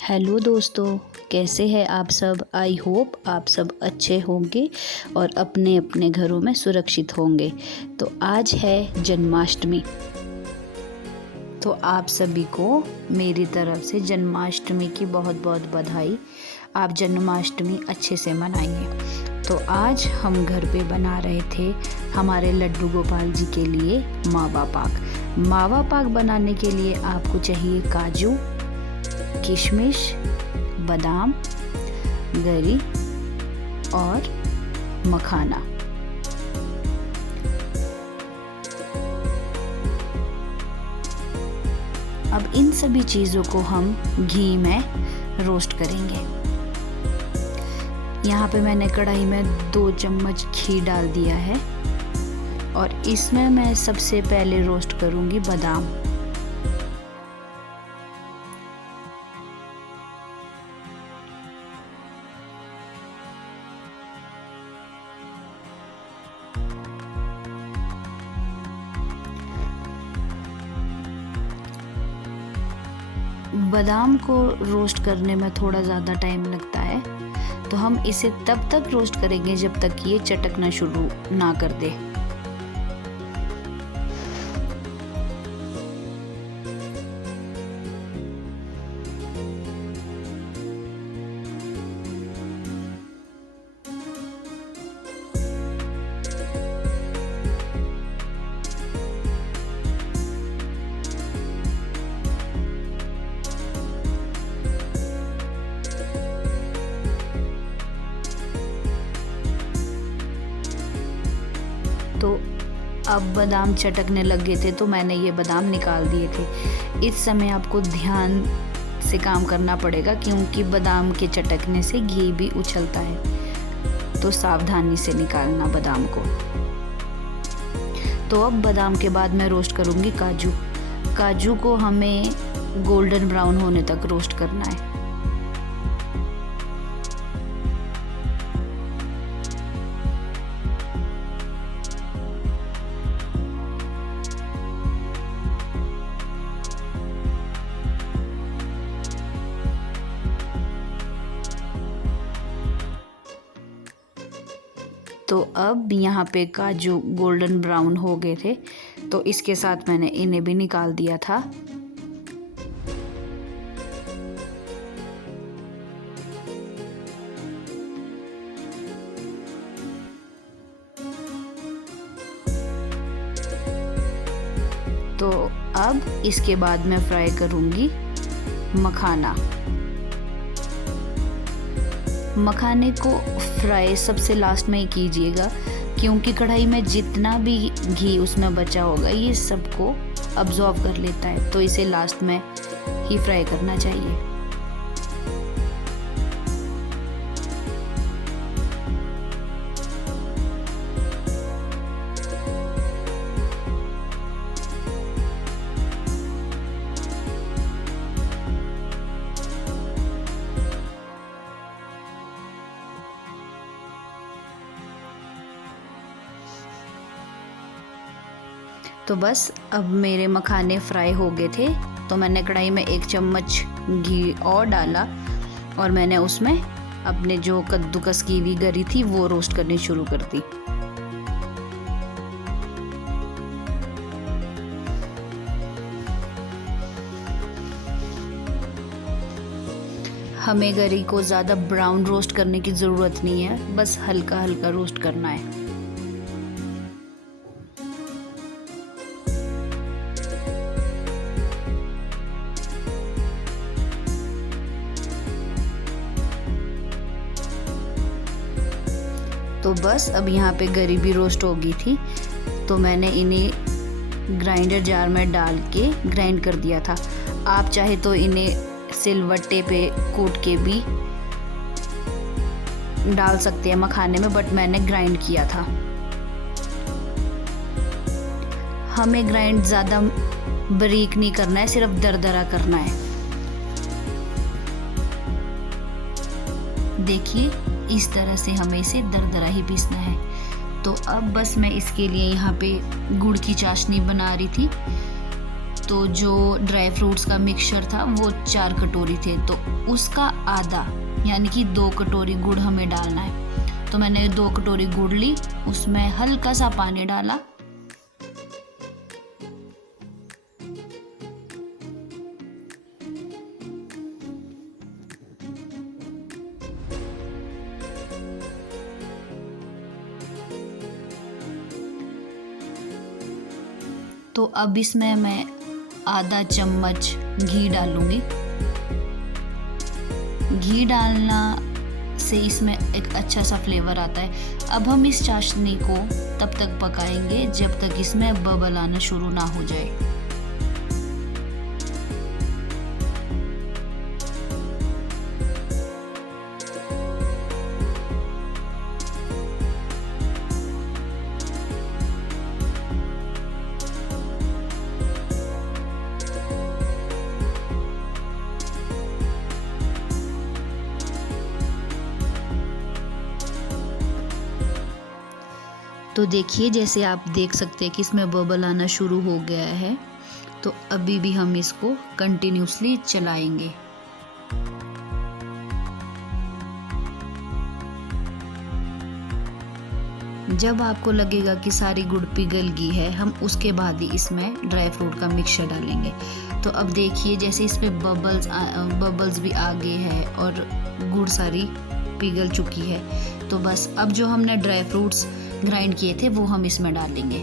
Hello दोस्तों, कैसे हैं आप सब। आई होप आप सब अच्छे होंगे और अपने अपने घरों में सुरक्षित होंगे। तो आज है जन्माष्टमी, तो आप सभी को मेरी तरफ से जन्माष्टमी की बहुत बहुत बधाई। आप जन्माष्टमी अच्छे से मनाइए। तो आज हम घर पे बना रहे थे हमारे लड्डू गोपाल जी के लिए मावा पाक। मावा पाक बनाने के लिए आपको चाहिए काजू, किशमिश, बादाम, गरी और मखाना। अब इन सभी चीज़ों को हम घी में रोस्ट करेंगे। यहाँ पे मैंने कढ़ाई में 2 चम्मच घी डाल दिया है और इसमें मैं सबसे पहले रोस्ट करूँगी बादाम। बादाम को रोस्ट करने में थोड़ा ज़्यादा टाइम लगता है, तो हम इसे तब तक रोस्ट करेंगे जब तक ये चटकना शुरू ना कर दे। तो अब बादाम चटकने लग गए थे, तो मैंने ये बादाम निकाल दिए थे। इस समय आपको ध्यान से काम करना पड़ेगा क्योंकि बादाम के चटकने से घी भी उछलता है, तो सावधानी से निकालना बादाम को। तो अब बादाम के बाद मैं रोस्ट करूँगी काजू। काजू को हमें गोल्डन ब्राउन होने तक रोस्ट करना है। तो अब यहाँ पे काजू गोल्डन ब्राउन हो गए थे, तो इसके साथ मैंने इन्हें भी निकाल दिया था। तो अब इसके बाद मैं फ्राई करूँगी मखाना। मखाने को फ्राई सबसे लास्ट में ही कीजिएगा क्योंकि कढ़ाई में जितना भी घी उसमें बचा होगा ये सबको अब्जॉर्ब कर लेता है, तो इसे लास्ट में ही फ्राई करना चाहिए। तो बस अब मेरे मखाने फ्राई हो गए थे, तो मैंने कढ़ाई में 1 चम्मच घी और डाला और मैंने उसमें अपने जो कद्दूकस की हुई गरी थी वो रोस्ट करनी शुरू कर दी। हमें गरी को ज़्यादा ब्राउन रोस्ट करने की ज़रूरत नहीं है, बस हल्का हल्का रोस्ट करना है। तो बस अब यहाँ पे गरी भी रोस्ट हो गई थी, तो मैंने इन्हें ग्राइंडर जार में डाल के ग्राइंड कर दिया था। आप चाहे तो इन्हें सिलवट्टे पे कूट के भी डाल सकते हैं मखाने में, बट मैंने ग्राइंड किया था। हमें ग्राइंड ज़्यादा बारीक नहीं करना है, सिर्फ दरदरा करना है। देखिए इस तरह से हमें इसे दरदरा ही पीसना है। तो अब बस मैं इसके लिए यहाँ पे गुड़ की चाशनी बना रही थी, तो जो ड्राई फ्रूट्स का मिक्सचर था वो 4 कटोरी थे, तो उसका आधा यानी कि 2 कटोरी गुड़ हमें डालना है। तो मैंने 2 कटोरी गुड़ ली, उसमें हल्का सा पानी डाला। तो अब इसमें मैं आधा चम्मच घी डालूंगी। घी डालना से इसमें एक अच्छा सा फ्लेवर आता है। अब हम इस चाशनी को तब तक पकाएंगे जब तक इसमें बबल आना शुरू ना हो जाए। तो देखिए, जैसे आप देख सकते हैं कि इसमें बबल आना शुरू हो गया है। तो अभी भी हम इसको कंटिन्यूसली चलाएंगे। जब आपको लगेगा कि सारी गुड़ पिघल गई है, हम उसके बाद ही इसमें ड्राई फ्रूट का मिक्सचर डालेंगे। तो अब देखिए, जैसे इसमें बबल्स भी आ गए हैं और गुड़ सारी पिघल चुकी है। तो बस अब जो हमने ड्राई फ्रूट्स ग्राइंड किए थे वो हम इसमें डालेंगे।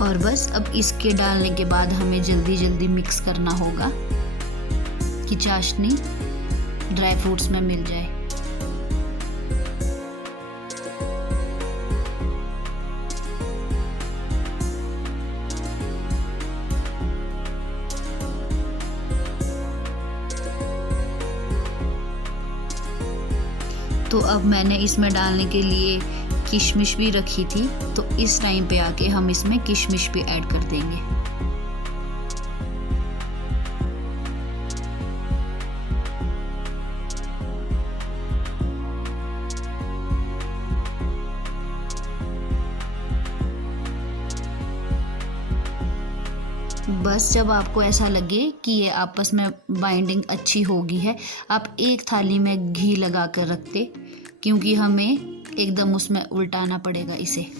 और बस अब इसके डालने के बाद हमें जल्दी जल्दी मिक्स करना होगा कि चाशनी ड्राई फ्रूट्स में मिल जाए। तो अब मैंने इसमें डालने के लिए किशमिश भी रखी थी, तो इस टाइम पे आके हम इसमें किशमिश भी ऐड कर देंगे। बस जब आपको ऐसा लगे कि ये आपस में बाइंडिंग अच्छी हो गई है, आप एक थाली में घी लगा कर रखते, क्योंकि हमें एकदम उसमें उल्टाना पड़ेगा इसे।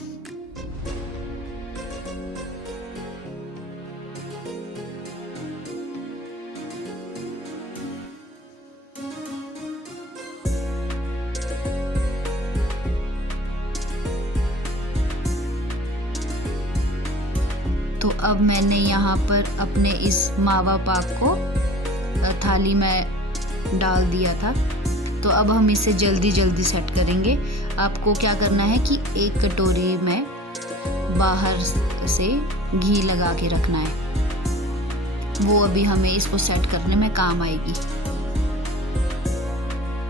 तो अब मैंने यहाँ पर अपने इस मावा पाक को थाली में डाल दिया था। तो अब हम इसे जल्दी जल्दी सेट करेंगे। आपको क्या करना है कि एक कटोरी में बाहर से घी लगा के रखना है, वो अभी हमें इसको सेट करने में काम आएगी।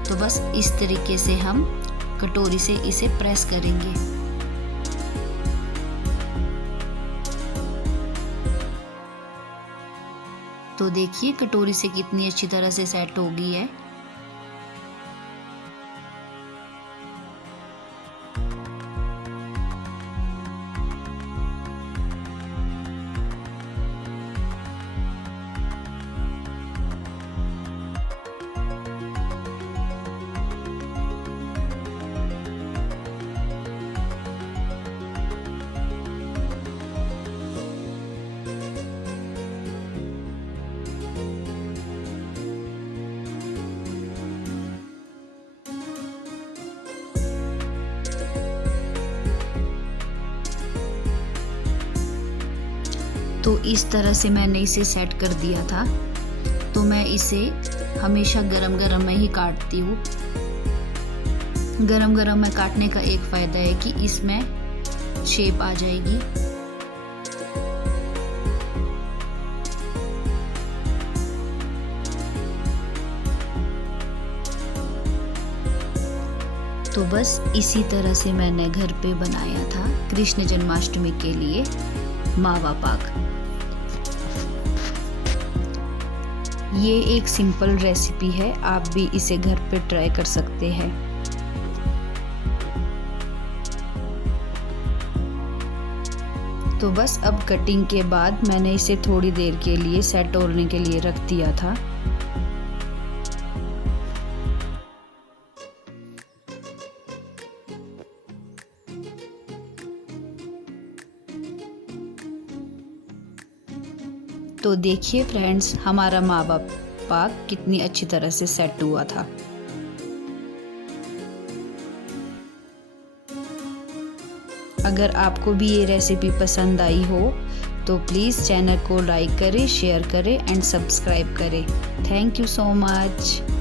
तो बस इस तरीके से हम कटोरी से इसे प्रेस करेंगे। तो देखिए कटोरी से कितनी अच्छी तरह से सेट हो गई है। तो इस तरह से मैंने इसे सेट कर दिया था। तो मैं इसे हमेशा गरम गरम में ही काटती हूँ। गरम गरम में काटने का एक फ़ायदा है कि इसमें शेप आ जाएगी। तो बस इसी तरह से मैंने घर पे बनाया था कृष्ण जन्माष्टमी के लिए मावा पाक। ये एक सिंपल रेसिपी है, आप भी इसे घर पे ट्राई कर सकते हैं। तो बस अब कटिंग के बाद मैंने इसे थोड़ी देर के लिए सेट होने के लिए रख दिया था। तो देखिए फ्रेंड्स, हमारा मावा बाप पाक कितनी अच्छी तरह से सेट हुआ था। अगर आपको भी ये रेसिपी पसंद आई हो तो प्लीज़ चैनल को लाइक करें, शेयर करें एंड सब्सक्राइब करें। Thank you so much.